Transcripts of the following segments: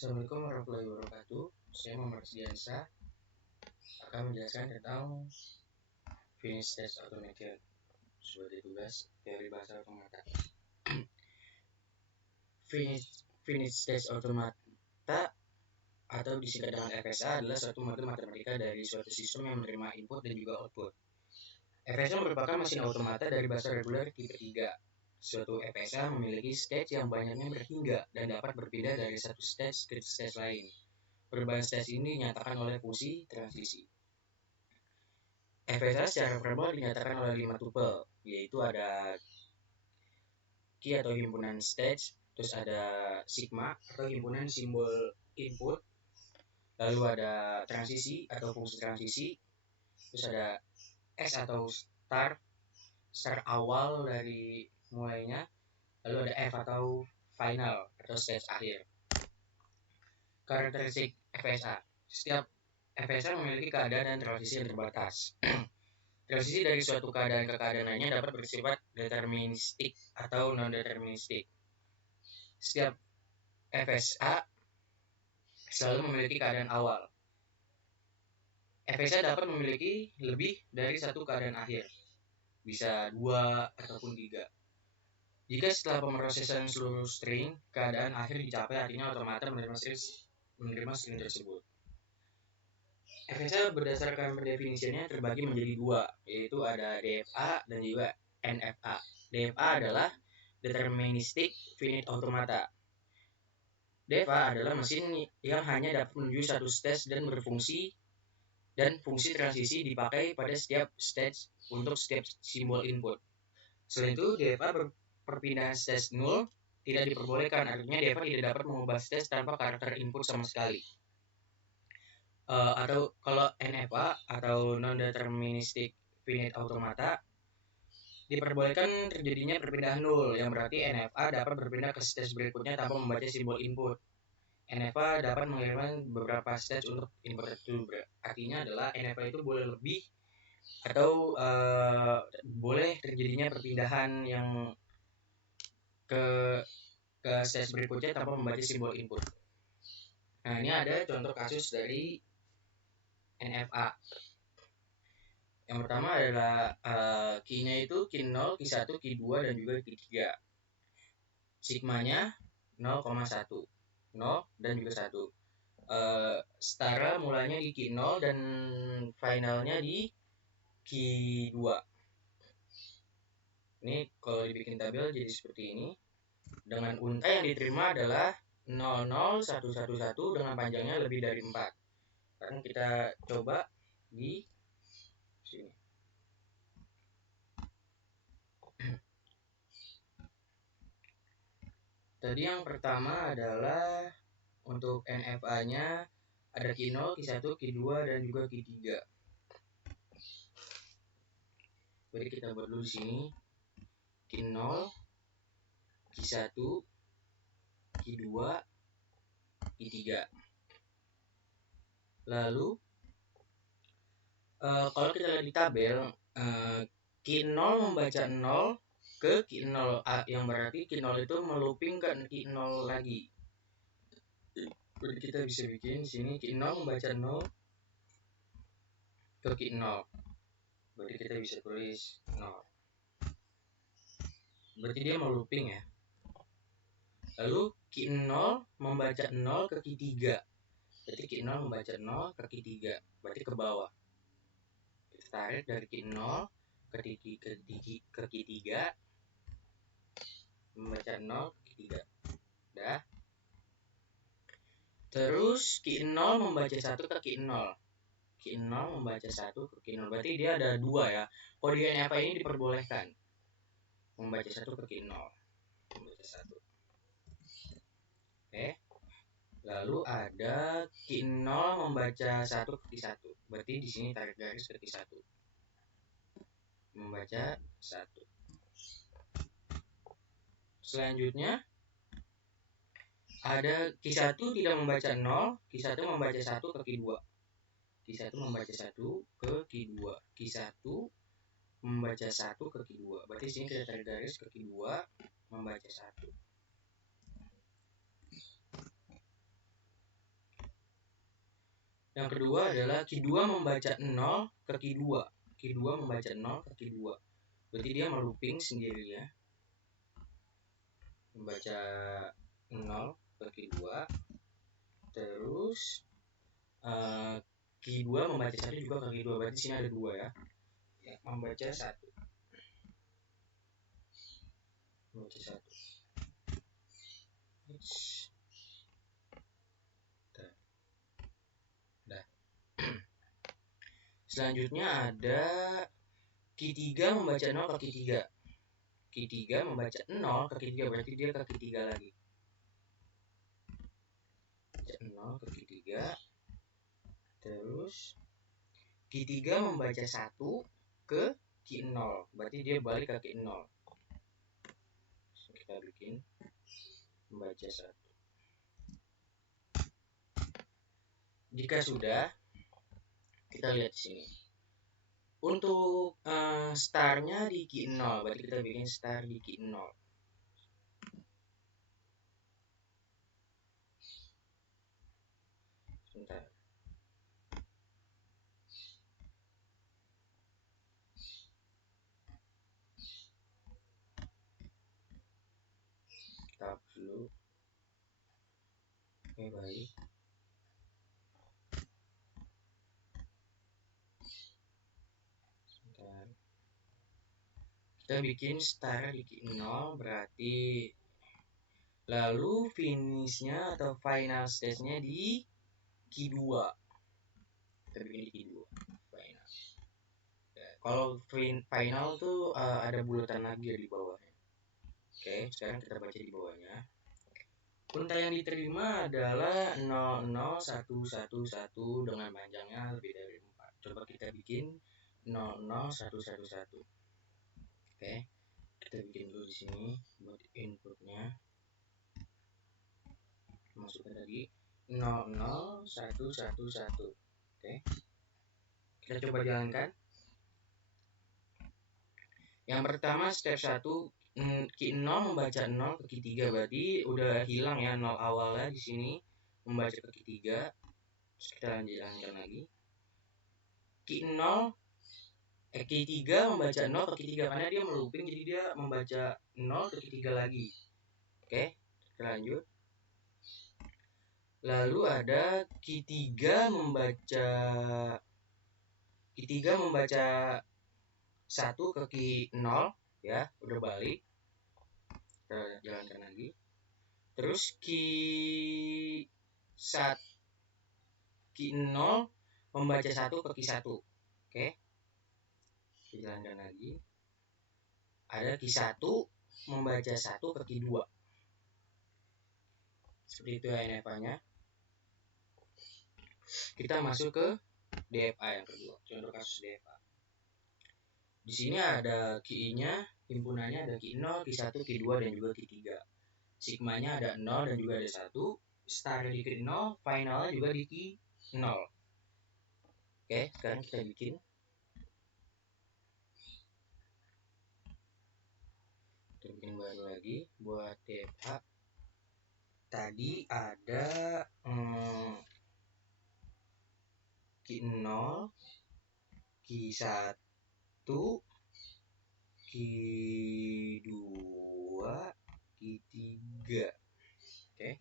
Assalamualaikum warahmatullahi wabarakatuh. Saya Muhammad Diansa akan menjelaskan tentang Finite State Automation sebagai tugas teori bahasa otomata. Finite State Automata atau disingkat dengan FSA adalah suatu model matematika dari suatu sistem yang menerima input dan juga output. FSA merupakan mesin otomata dari bahasa reguler tipe 3. Suatu FSA memiliki stage yang banyaknya berhingga dan dapat berpindah dari satu stage ke stage lain. Perubahan stage ini dinyatakan oleh fungsi transisi. FSA secara verbal dinyatakan oleh 5 tuple, yaitu ada key atau himpunan stage, terus ada sigma atau himpunan simbol input, lalu ada transisi atau fungsi transisi, terus ada S atau start awal dari mulainya, lalu ada F atau final atau stage akhir. Karakteristik FSA. Setiap FSA memiliki keadaan dan transisi yang terbatas. Transisi dari suatu keadaan ke keadaan lainnya dapat bersifat deterministik atau non-deterministik. Setiap FSA selalu memiliki keadaan awal. FSA dapat memiliki lebih dari satu keadaan akhir, bisa 2 ataupun 3. Jika setelah pemrosesan seluruh string, keadaan akhir dicapai, artinya otomata menerima string tersebut. FSA berdasarkan pendefinisiannya terbagi menjadi 2, yaitu ada DFA dan juga NFA. DFA adalah Deterministic Finite Automata. DFA adalah mesin yang hanya dapat menuju satu stage dan berfungsi, dan fungsi transisi dipakai pada setiap stage untuk setiap simbol input. Selain itu, DFA perpindahan stage 0 tidak diperbolehkan, artinya DFA tidak dapat mengubah stage tanpa karakter input sama sekali. Atau kalau NFA atau Non-Deterministic Finite Automata diperbolehkan terjadinya perpindahan 0, yang berarti NFA dapat berpindah ke stage berikutnya tanpa membaca simbol input. NFA dapat mengirimkan beberapa stage untuk input tertentu. Artinya adalah NFA itu boleh lebih atau boleh terjadinya perpindahan yang ke stage berikutnya tanpa membaca simbol input. Nah, ini ada contoh kasus dari NFA. Yang pertama adalah key-nya itu key 0, key 1, key 2, dan juga key 3. Sigmanya 0,1, 0 dan juga 1. Setara mulanya di key 0 dan finalnya di key 2. Ini kalau dibikin tabel jadi seperti ini. Dengan unta yang diterima adalah 00111 dengan panjangnya lebih dari 4. Sekarang kita coba di sini. Tadi yang pertama adalah untuk NFA-nya ada key 0, key 1, key 2, dan juga key 3. Jadi kita buat dulu di sini. Key 0, key 1, key 2, key 3. Lalu kalau kita lihat di tabel, key 0 membaca 0 ke key 0, yang berarti key 0 itu melooping ke key 0 lagi. Jadi kita bisa bikin di sini key 0 membaca 0 ke key 0. Berarti kita bisa tulis 0. Berarti dia melooping ya. Lalu key 0 membaca 0 ke key 3. Berarti key 0 membaca 0 ke key 3. Berarti ke bawah. Kita tarik dari key 0 ke key 3. Membaca 0 ke key 3. Udah. Terus key 0 membaca 1 ke key 0. Key 0 membaca 1 ke key 0. Berarti dia ada 2 ya. Kode NFA ini diperbolehkan. Membaca 1 ke key 0. Membaca 1. Oke. Lalu ada key 0 membaca 1 ke key 1. Berarti di sini tarik garis ke key 1. Membaca 1. Selanjutnya ada key 1 tidak membaca 0, key 1 membaca 1 ke key 2. Key 1 membaca 1 ke key 2. Key 1 membaca 1 ke key 2. Berarti sini kita tarik garis ke key 2 membaca 1. Yang kedua adalah Q2 membaca 0 ke Q2. Q2 membaca 0 ke Q2. Berarti dia melooping sendiri ya. Membaca 0 ke Q2. Terus Q2 membaca 1 juga ke Q2. Berarti sini ada 2 ya. Ya, membaca 1. Membaca 1. Dah. Selanjutnya ada Q3 membaca 0 ke Q3. Q3 membaca 0 ke Q3, berarti dia ke Q3 lagi. Baca 0 ke Q3. Terus Q3 membaca 1 ke Q0, berarti dia balik ke Q0. Kita bikin membaca 1. Jika sudah, kita lihat di sini. Untuk startnya di Q0, berarti kita bikin start di Q0. Sebentar. Kita hapus dulu. Oke, baik. Sebentar. Kita bikin start di Q0, berarti lalu finishnya atau final stage-nya di Q2. Kita bikin di Q2 final. Ya, kalau final tuh ada bulatan lagi di bawahnya. Oke, sekarang kita baca di bawahnya. Unta yang diterima adalah 00111 dengan panjangnya lebih dari 4. Coba kita bikin 00111. Oke, kita bikin dulu di sini buat inputnya. Masukkan tadi 00111. Oke, kita coba jalankan. Yang pertama step 1, Q0 membaca 0 ke Q3, berarti udah hilang ya 0 awalnya di sini membaca ke Q3. Terus kita lanjutkan lagi. Q3 membaca 0 ke Q3 karena dia melooping, jadi dia membaca 0 ke Q3 lagi. Oke, kita lanjut. Lalu ada Q3 membaca 1 ke Q0 ya, udah balik. Kita jalankan lagi. Terus Q0 membaca 1 ke Q1. Oke, kita jalankan lagi. Ada Q1 membaca 1 ke Q2. Seperti itu ya NFA-nya. Kita masuk ke DFA yang kedua. Contoh kasus DFA. Di sini ada QI-nya, himpunannya ada Q0, Q1, Q2 dan juga Q3. Sigmanya ada 0 dan juga ada 1. Start di Q0, finalnya juga di Q0. Oke, sekarang kita bikin. Kita bikin baru lagi buat DFA. Tadi ada Q0, Q1, Q2, Q3. Oke,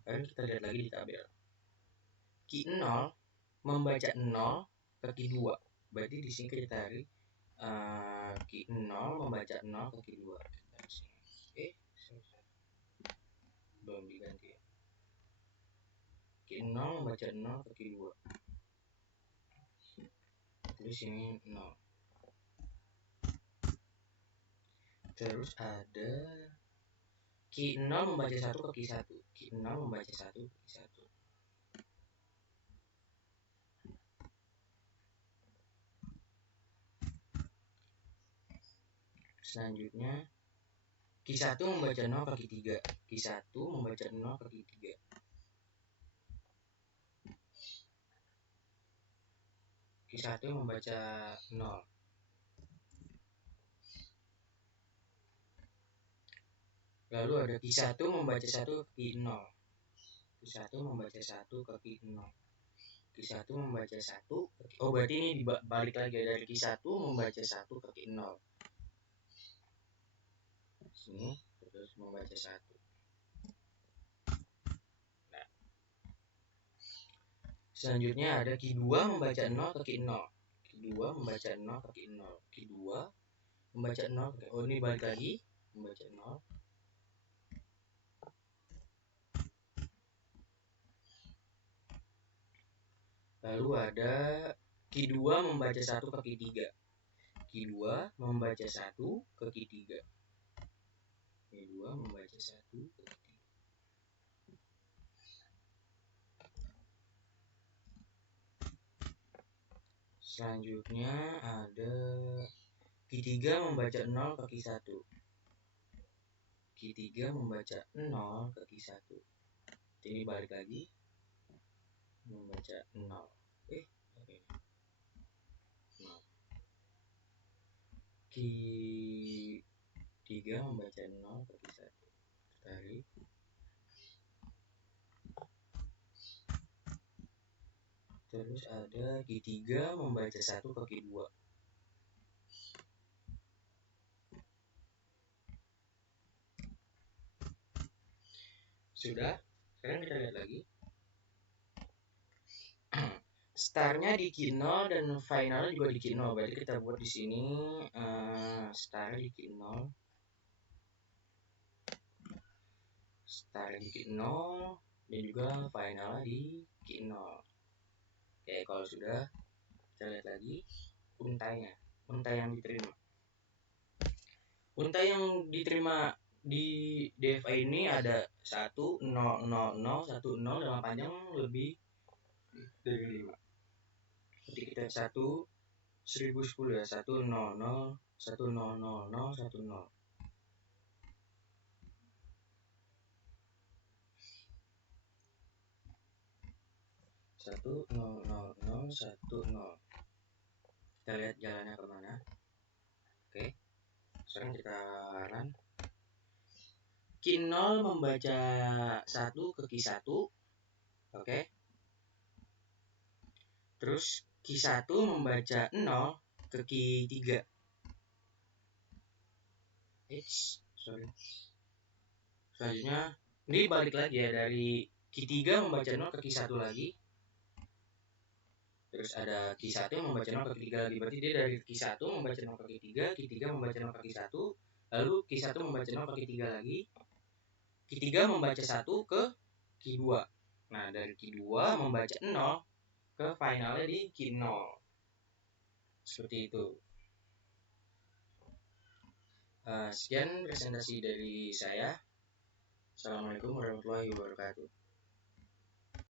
sekarang kita lihat lagi di tabel. Q0 membaca 0 ke Q2. Berarti di sini kita cari Q0 membaca 0 ke Q2. Oke, belum diganti ya. Q0 membaca 0 ke Q2. Terus ini 0. Terus ada Q0 membaca 1 ke Q1. Q0 membaca 1 ke Q1. Selanjutnya Q1 membaca 0 ke Q3. Q1 membaca 0 ke Q3. Q1 membaca 0. Lalu ada Q1 membaca 1 ke Q0. Q1 membaca 1 ke Q0. Q1 membaca 1. Oh, berarti ini dibalik lagi dari Q1 membaca 1 ke Q0. Sini terus membaca 1. Nah, selanjutnya ada Q2 membaca 0 ke Q0. Q2 membaca 0 ke Q0. Q2 membaca 0 ke... Oh, ini balik lagi membaca 0. Lalu ada Q2 membaca 1 ke Q3. Q2 membaca 1 ke Q3. Q2 membaca 1 ke Q3. Selanjutnya ada Q3 membaca 0 ke Q1. Q3 membaca 0 ke Q1. Ini balik lagi membaca 0. Q3 membaca 0 ke Q1. Tarik. Terus ada Q3 membaca 1 ke Q2. Sudah? Sekarang kita lihat lagi. Startnya di Q0 dan finalnya juga di Q0. Berarti kita buat di sini start di Q0. Start di Q0 dan juga finalnya di Q0. Oke, kalau sudah kita lihat lagi untainya. Untai yang diterima. Untai yang diterima di DFA ini ada 1 0 0 0 1 0 dengan panjang lebih dari 5. Jadi kita 1 1010 ya, 1 0 0 1 0 0 0 1 0. Satu 0 0 0 1 0. Kita lihat jalannya kemana. Oke, sekarang kita run. Q0 membaca 1 ke Q1. Oke. Terus Q1 membaca 0 ke Q3. Sorry. Selanjutnya ini balik lagi ya, dari Q3 membaca 0 ke Q1 lagi. Terus ada Q1 membaca 0 ke Q3 lagi. Berarti dia dari Q1 membaca 0 ke Q3, Q3 membaca 0 ke Q1, lalu Q1 membaca 0 ke Q3 lagi. Q3 membaca 1 ke Q2. Nah, dari Q2 membaca 0 ke finalnya di Q0. Seperti itu. Sekian presentasi dari saya. Assalamualaikum warahmatullahi wabarakatuh.